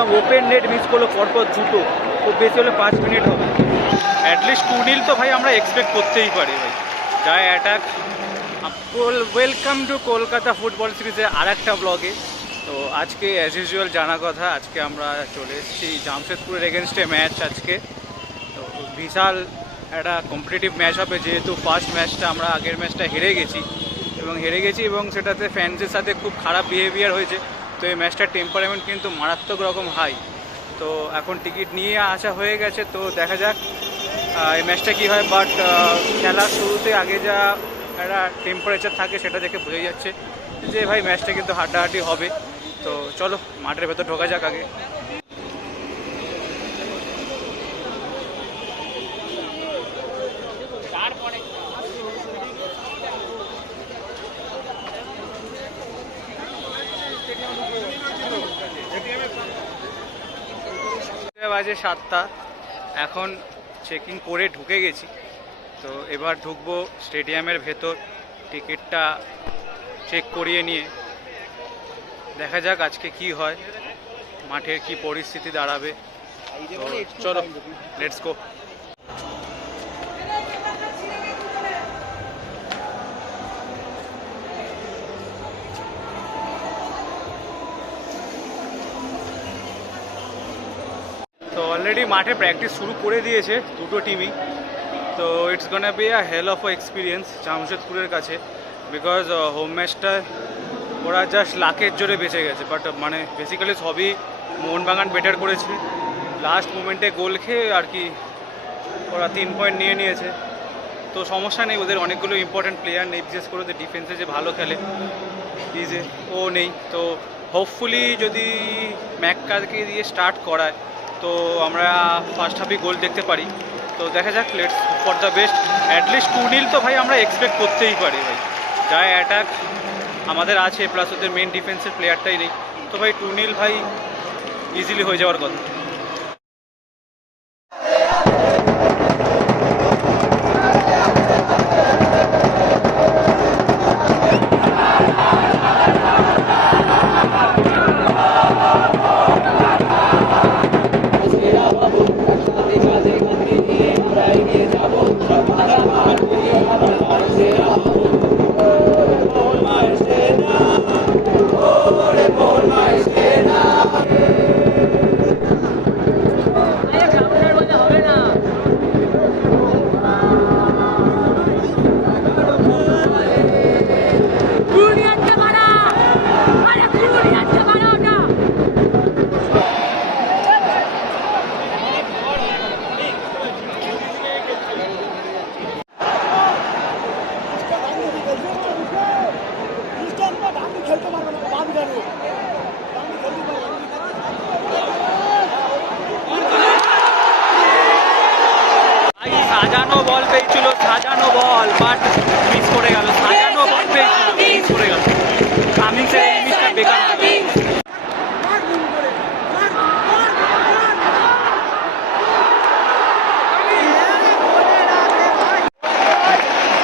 দেখলাম open net miss করলো পরপর দুটো, খুব বেশি হলে 5 মিনিট হবে। অ্যাটলিস্ট 2-0 তো ভাই আমরা এক্সপেক্ট করতেই পারি ভাই, যা attack. Welcome to Kolkata football সিরিজের আর একটা ব্লগে। তো আজকে অ্যাজ ইউজুয়াল জানা কথা, আজকে আমরা চলে এসেছি জামশেদপুরের এগেনস্টে ম্যাচ আজকে। তো বিশাল একটা কম্পিটিটিভ ম্যাচ হবে, যেহেতু ফার্স্ট ম্যাচটা আমরা আগের ম্যাচটা হেরে গেছি এবং সেটাতে ফ্যান্সের সাথে খুব খারাপ বিহেভিয়ার হয়েছে। তো এই ম্যাচটার টেম্পারমেন্ট কিন্তু মারাত্মক রকম হাই। তো এখন টিকিট নিয়ে আসা হয়ে গেছে, তো দেখা যাক এই ম্যাচটা কী হয়। বাট খেলার শুরুতে আগে যা একটা টেম্পারেচার থাকে সেটা দেখে বোঝা যাচ্ছে যে ভাই ম্যাচটা কিন্তু হাড্ডাহাড্ডি হবে। তো চলো মাঠের ভেতর ঢোকা যাক আগে। বাজে 7টা, এখন চেকিং করে ঢুকে গেছি। তো এবার ঢুকবো স্টেডিয়ামের ভেতর, টিকিটটা চেক করিয়ে নিয়ে দেখা যাক আজকে কি হয়, মাঠের কি পরিস্থিতি দাঁড়াবে। তো চলো লেটস গো। তো অলরেডি মাঠে প্র্যাকটিস শুরু করে দিয়েছে দুটো টিমই। তো it's gonna be a hell of experience জামশেদপুরের কাছে, বিকজ হোম ম্যাচটা ওরা জাস্ট লাকের জোরে বেঁচে গেছে। বাট মানে বেসিক্যালি সবই মোহনবাগান বেটার করেছে, লাস্ট মোমেন্টে গোল খেয়ে আর কি ওরা 3 পয়েন্ট নিয়ে নিয়েছে। তো সমস্যা নেই, ওদের অনেকগুলো ইম্পর্টেন্ট প্লেয়ার নেই, বিশেষ করে ওদের ডিফেন্সে যে ভালো খেলে ইজে ও নেই। তো হোপফুলি যদি ম্যাককারকে দিয়ে স্টার্ট করায় তো আমরা ফার্স্ট হাফে গোল দেখতে পারি। তো দেখা যাক, let's for the best. At least 2-0 তো ভাই আমরা এক্সপেক্ট করতেই পারি ভাই, যা অ্যাটাক আমাদের আছে, প্লাস ওদের মেন ডিফেন্সের প্লেয়ারটাই নেই। তো ভাই 2-0 ভাই ইজিলি হয়ে যাওয়ার কথা। সাজানো বল পেয়েছিল, সাজানো বল, বাট মিস করে গেল। সাজানো বল পেয়েছিল, মিস করে গেল। কামিংসের এই মিসটা বেকার।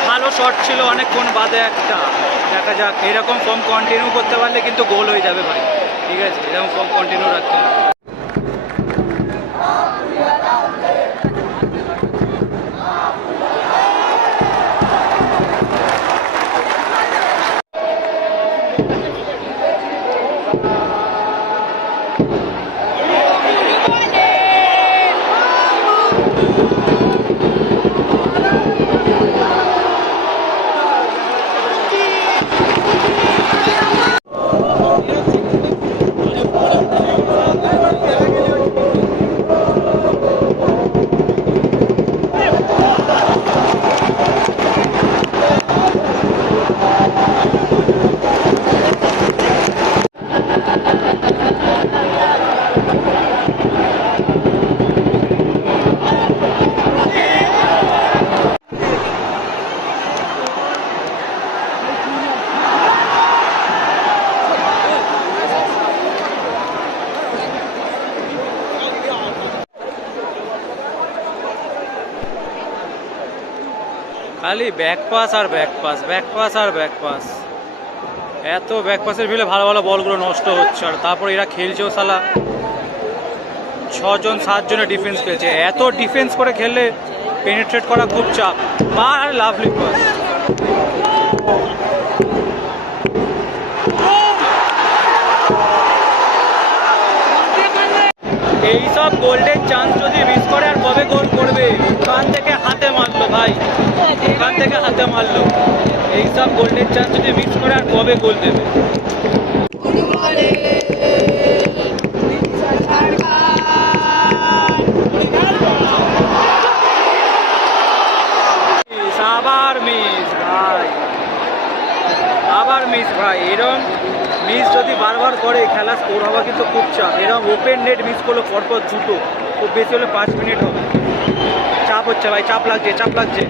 ভালো শট ছিল অনেকক্ষণ বাদে একটা। দেখা যাক, এরকম ফর্ম কন্টিনিউ করতে পারলে কিন্তু গোল হয়ে যাবে ভাই। ঠিক আছে, এরকম ফর্ম কন্টিনিউ রাখতে হবে। খালি ব্যাক পাস আর ব্যাক পাস, ব্যাক পাস আর ব্যাক পাস। এত ব্যাক পাসের ভিড়ে ভালো ভালো বলগুলো নষ্ট হচ্ছে, আর তারপর এরা খেলছেও সালা 6জন 7 জনের ডিফেন্স খেলছে। এত ডিফেন্স করে খেললে পেনিট্রেট করা খুব চাপ। আর লাভলি পাস। এইসব গোল্ডেন চান্স যদি মিস করে আর কবে গোল করবে? ওখান থেকে হাতে মারলো ভাই, ওখান থেকে হাতে মারলো। এইসব গোল্ডেন চান্স যদি মিস করে আর কবে গোল দেবে? আবার মিস ভাই, আবার মিস ভাই। এরম মিস যদি বারবার করে খেলা স্কোর হওয়া কিন্তু খুব চাপ। এরকম ওপেন নেট মিস করলো পরপর দুটো, খুব বেশি হলে 5 মিনিট হবে। চাপ হচ্ছে ভাই, চাপ লাগছে, চাপ লাগছে।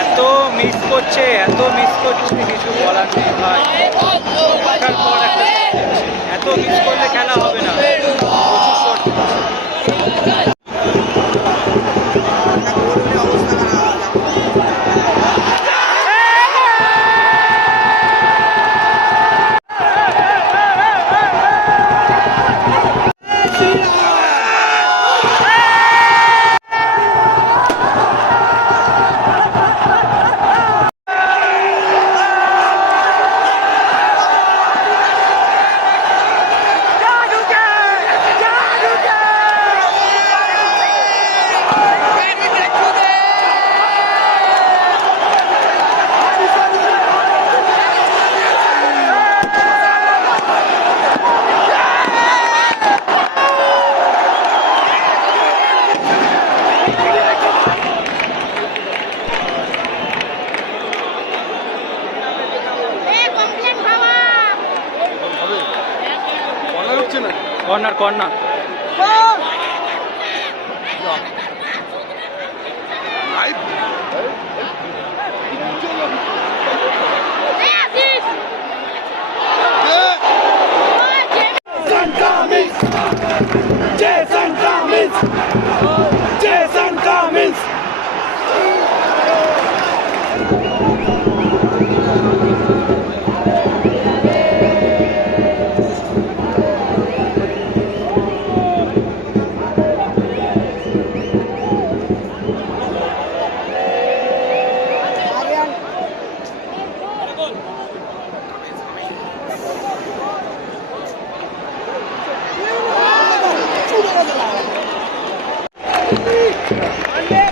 এত মিস করছে, এত মিস করছে, কিছু বলার নেই ভাই। একটার পর একটা এত মিস করলে খেলা হবে না। প্রচুর শট। Corner, corner.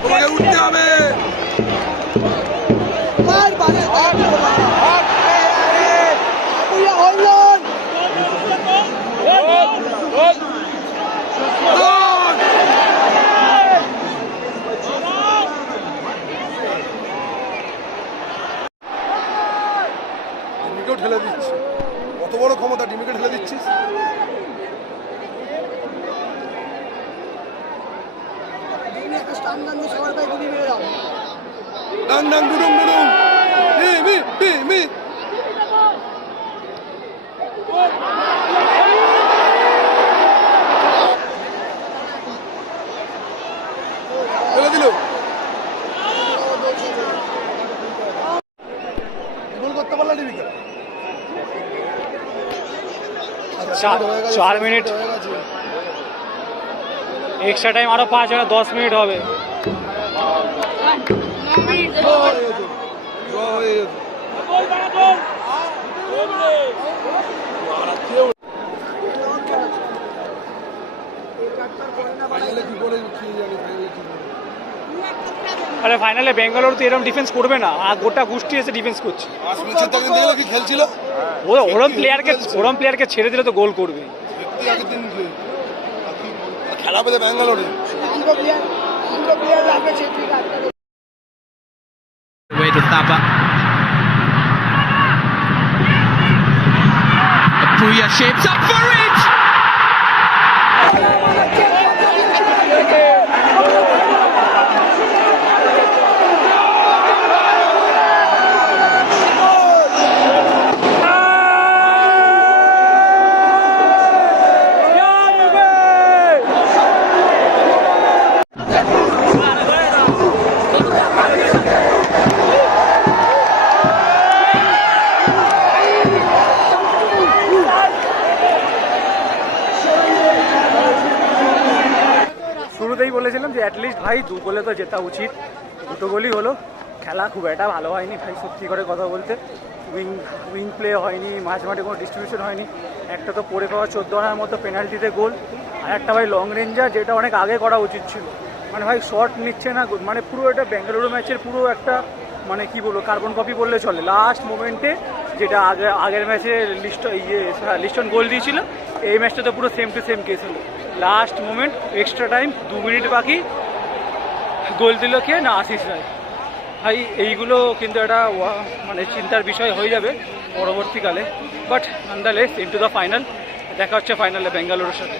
তোমাকে উঠতে হবে। ডিমিকেও ঠেলে দিচ্ছি, কত বড় ক্ষমতা, ডিমিকে ঠেলে দিচ্ছিস। ডাং ডাং ডুডুং ডুডুং মি মি মি মি ফেলে দিল। গোল করতে পারলা ডিমিকে। 4 মিনিট এক্সট্রা টাইম, আরো 5 হবে, 10 মিনিট হবে। কি জানি ফাইনালে কি হবে। আরে ফাইনালে বেঙ্গালোর তো এরকম ডিফেন্স করবে না, আর গোটা গোষ্ঠী এসে ডিফেন্স করছে। আর সুনীল ছেত্রী দেখলে কি খেলছিল? ওরম প্লেয়ারকে ছেড়ে দিলে তো গোল করবে। সত্যি আগের দিন খেলা পেলে ব্যাঙ্গালোরে। Away to Thapa. Apuya shapes up for it! শুরুতেই বলেছিলাম যে অ্যাটলিস্ট ভাই 2 গোলে তো জেতা উচিত, 2 গোলই হলো। খেলা খুব একটা ভালো হয়নি ভাই, সত্যি করে কথা বলতে। উইং প্লে হয়নি, মাঝ মাঠে কোনো ডিস্ট্রিবিউশন হয়নি। একটা তো পড়ে পাওয়া 14 রানের মতো পেনাল্টিতে গোল, আর একটা ভাই লং রেঞ্জার, যেটা অনেক আগে করা উচিত ছিল। মানে ভাই শট নিচ্ছে না, মানে পুরো এটা বেঙ্গালুরু ম্যাচের পুরো একটা মানে কি বলবো কার্বন কপি বললে চলে। লাস্ট মোমেন্টে যেটা আগের ম্যাচে লিস্টন গোল দিয়েছিল, এই ম্যাচটা তো পুরো সেম টু সেম কেস হলো। Last moment extra time 2 minute বাকি গোল দিল কে না, আশিস রায়। ভাই এইগুলো কিন্তু একটা মানে চিন্তার বিষয় হয়ে যাবে পরবর্তীকালে। বাট নান্দালেস ইনটু দ্য ফাইনাল, দেখা হচ্ছে ফাইনালে বেঙ্গালুরুর সাথে।